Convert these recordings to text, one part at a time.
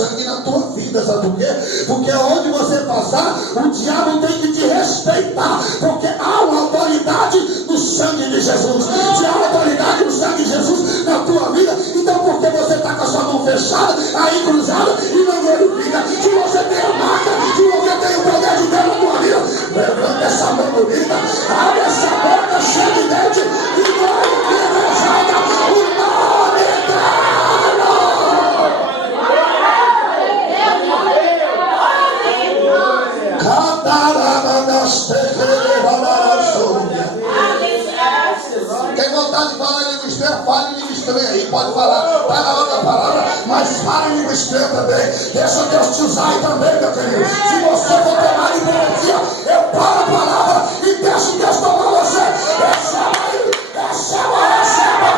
sangue na tua vida, sabe por quê? Porque onde você passar, o diabo tem que te respeitar, porque há uma autoridade no sangue de Jesus. Se há autoridade no sangue de Jesus na tua vida, então por que você está com a sua mão fechada, aí cruzada, e não glorifica? Se você tem a marca, se você tem o poder de Deus na tua vida, levanta essa mão bonita, abre essa boca cheia de dente e glorifica, exalta o nome dele. Tem vontade de falar em língua estranha? Fale em língua estranha aí, pode falar. Está na outra palavra, mas fale em língua estranha também. Deixa Deus te usar aí também, meu querido. Se você for tomar de profecia, eu paro a palavra e peço Deus tomar você. Receba aí, receba, receba.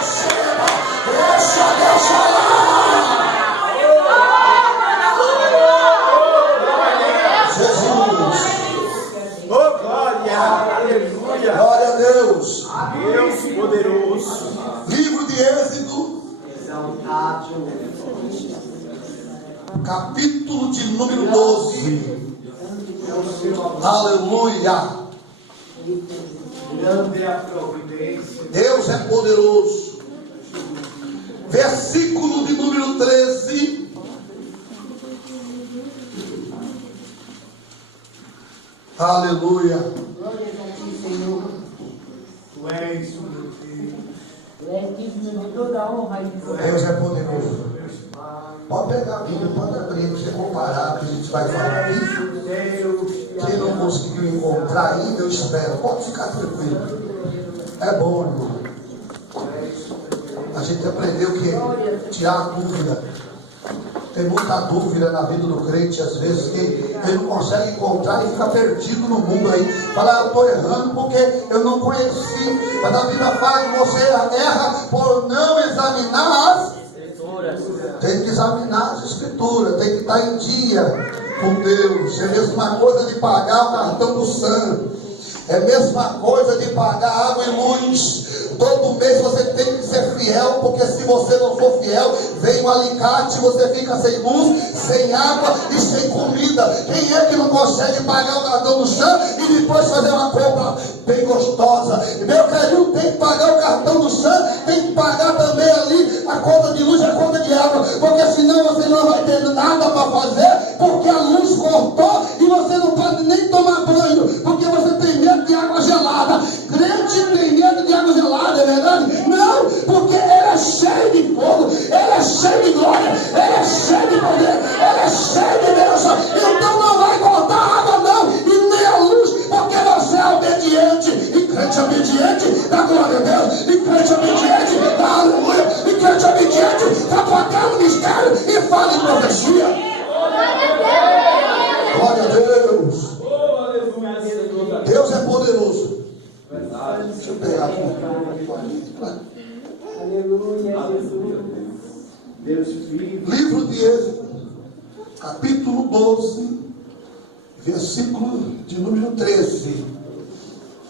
Receba, deixa Deus falar. Jesus. Oh, glória, aleluia. Glória a Deus. Deus poderoso. Livro de Êxodo, capítulo de número 12. Aleluia. Grande é a providência. Deus é poderoso. Versículo de número 13. Aleluia. Glória a ti, Senhor. Tu és o meu Deus. Tu és digno de toda a honra e glória. Deus é poderoso. Pode pegar a Bíblia, pode abrir, para você comparar o que a gente vai falar aqui. Quem não conseguiu encontrar ainda, eu espero. Pode ficar tranquilo. É bom, irmão. A gente aprendeu que tirar a dúvida. Tem muita dúvida na vida do crente, às vezes, que ele não consegue encontrar e fica perdido no mundo aí. Fala, eu estou errando porque eu não conheci. Mas a Bíblia fala que você erra por não examinar as Escrituras. Tem que examinar as Escrituras, tem que estar em dia com Deus. É a mesma coisa de pagar o cartão do SAM. É a mesma coisa de pagar água e luz. Todo mês você tem que ser fiel, porque se você não for fiel, vem um alicate, você fica sem luz, sem água e sem comida. Quem é que não consegue pagar o cartão do SAM e depois fazer uma compra bem gostosa? Meu querido, tem que pagar o cartão do SAM, tem que pagar também ali a conta de luz e a conta de água, porque senão você não vai ter nada para fazer, porque a luz cortou e você não pode nem tomar banho, porque você tem medo de água gelada. Crente tem medo de água gelada, é verdade? Não, porque ele é cheio de fogo, ele é cheio de glória, ele é cheio de poder, ele é cheio de bênção. Então não vai cortar a água não, e nem a luz, porque você é obediente. E crente obediente, dá glória a Deus. E crente obediente, dá aleluia. E crente obediente, está tocando mistério e fala em profecia. Glória a Deus. Deus é poderoso. Deixa eu pegar aqui. Aleluia, Jesus. Deus vive. Livro de Êxodo, capítulo 12, versículo de número 13.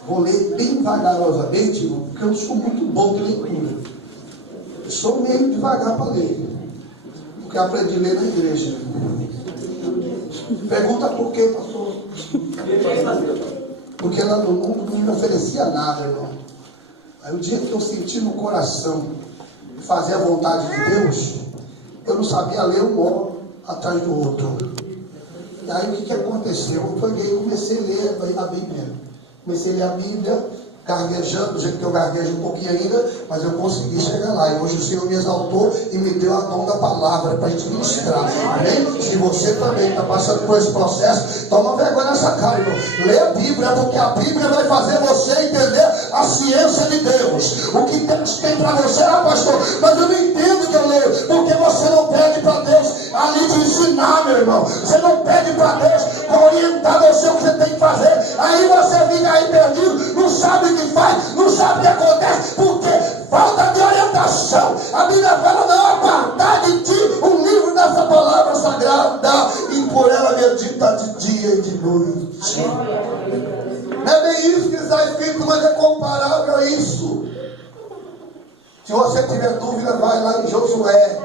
Vou ler bem vagarosamente, porque eu não sou muito bom de leitura. Eu sou meio devagar para ler, porque aprendi a ler na igreja. Pergunta por quê, pastor? Porque lá no mundo não me oferecia nada, irmão. Aí o dia que eu senti no coração fazer a vontade de Deus, eu não sabia ler um ó atrás do outro. E aí o que aconteceu? Eu peguei e comecei a ler a Bíblia. Comecei a ler a Bíblia, gaguejando, do jeito que eu gaguejo um pouquinho ainda, mas eu consegui chegar lá. E hoje o Senhor me exaltou e me deu a dom da palavra para a gente ministrar. Amém? Se você também está passando por esse processo, toma vergonha nessa cara, irmão. Lê a Bíblia, porque a Bíblia vai fazer você entender a ciência de Deus. O que Deus tem para você, pastor, mas eu não entendo que eu leio, porque você não pede para Deus ali te ensinar, meu irmão. Você não pede para Deus para orientar você o que você tem que fazer. Aí você fica aí perdido, não sabe o que faz, não sabe o que acontece, porque falta de orientação. A Bíblia fala, não apartar de ti um livro dessa palavra sagrada, e por ela medita de dia e de noite. Não é bem isso que está escrito, mas é comparável a isso. Se você tiver dúvida, vai lá em Josué,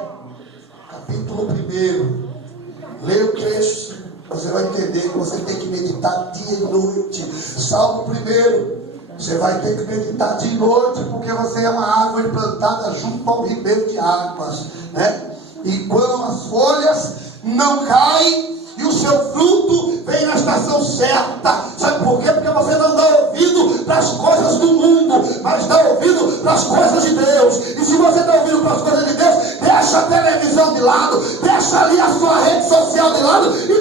capítulo 1. Leia o trecho, você vai entender que você tem que meditar dia e noite. Salmo 1. Você vai ter que meditar de noite, porque você é uma árvore plantada junto ao ribeiro de águas, né? E quando as folhas não caem, e o seu fruto vem na estação certa. Sabe por quê? Porque você não dá ouvido para as coisas do mundo, mas dá ouvido para as coisas de Deus. E se você dá ouvido para as coisas de Deus, deixa a televisão de lado, deixa ali a sua rede social de lado e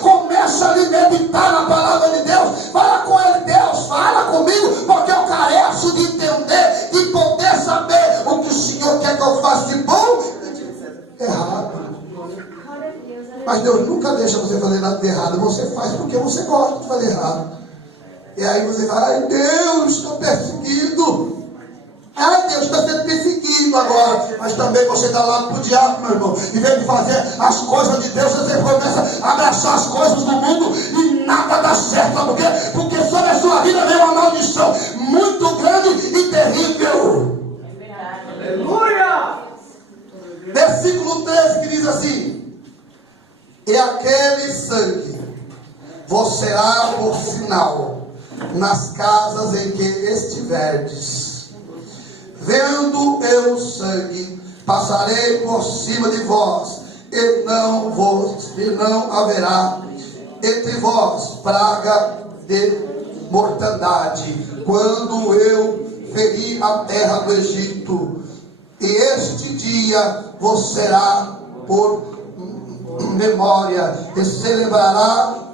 começa ali a meditar na palavra de Deus. Fala com ele: Deus, fala comigo, porque eu careço de entender, de poder saber o que o Senhor quer que eu faça de bom e de errado. Mas Deus nunca deixa você fazer nada de errado. Você faz porque você gosta de fazer errado. E aí você fala: ai Deus, estou perseguido. Ai Deus, está sendo perseguido agora. Mas também você dá lá para o diabo, meu irmão. Em vez de fazer as coisas de Deus, você começa a abraçar as coisas do mundo e nada dá certo. Sabe por quê? Porque sobre a sua vida vem uma maldição muito grande e terrível. Aleluia! Versículo 13 que diz assim: e aquele sangue vos será por sinal nas casas em que estiverdes. Vendo eu o sangue, passarei por cima de vós, e não haverá entre vós praga de mortandade, quando eu feri a terra do Egito. E este dia vos será por memória, e celebrará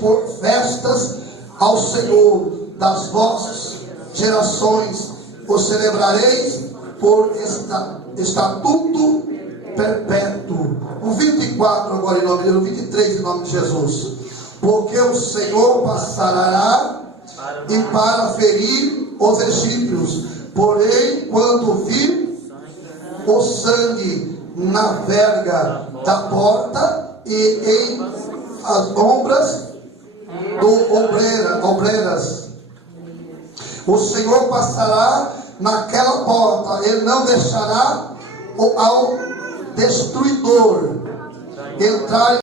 por festas ao Senhor das vossas gerações. O celebrareis por estatuto perpétuo. O 24 agora em nome de Deus, 23 em nome de Jesus. Porque o Senhor passará e para ferir os egípcios. Porém, quando vir o sangue na verga da porta e em as ombras do ombreiras, o Senhor passará naquela porta, ele não deixará ao destruidor entrar